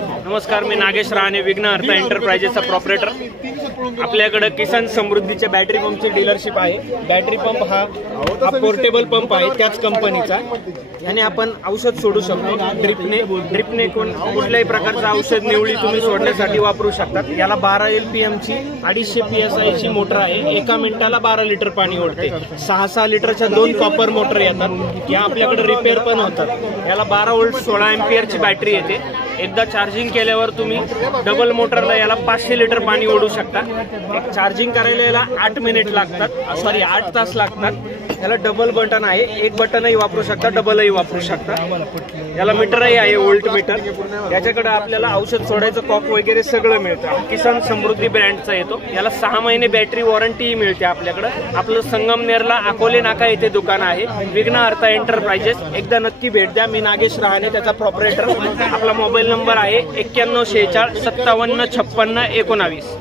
नमस्कार, मी नागेश राणे, विघ्न अर्थ एंटरप्राइजेसचा प्रॉपरेटर। आपल्याकडे किसान समृद्धीच्या बॅटरी पंपची डीलरशिप आहे। बॅटरी पंप हा पोर्टेबल पंप आहे, त्याच कंपनीचा। याने आपण औषध सोडू शकतो ड्रिपने कुठल्याही प्रकारचं औषध निवडी तुम्ही सोडण्यासाठी वापरू शकतात। याला 12 LPM ची 250 PSI ची मोटर आहे। एका मिनिटाला 12 लिटर पाणी ओढते। 6 लिटरच्या 2 कॉपर मोटर येतात। या आपल्याकडे रिपेअर पण होतात। याला 12 व्होल्ट 16 एम्पियर ची बॅटरी येते। एकदा चार्जिंग केल्यावर तुम्ही डबल मोटरला याला 500 लिटर पाणी ओढू शकता। एक चार्जिंग करायला याला 8 मिनिट लागतात, 8 तास लागतात। याला डबल बटन आहे, एक बटनही वापरू शकता, डबलही वापरू शकता। याला मीटरही आहे, व्होल्ट मीटर। याच्याकडे आपल्याला औषध सोडायचं कॉक वगैरे सगळं मिळतं। किसान समृद्धी ब्रँडचा येतो। याला 6 महिने बॅटरी वॉरंटीही मिळते आपल्याकडे। आपलं संगमनेरला अकोले नाका येथे दुकान आहे, विघ्न अर्थ एंटरप्राइजेस। एकदा नक्की भेट द्या। मी नागेश राणे, त्याचा प्रॉपरेटर। आपला मोबाईल नंबर आहे 91 46 57 56 19।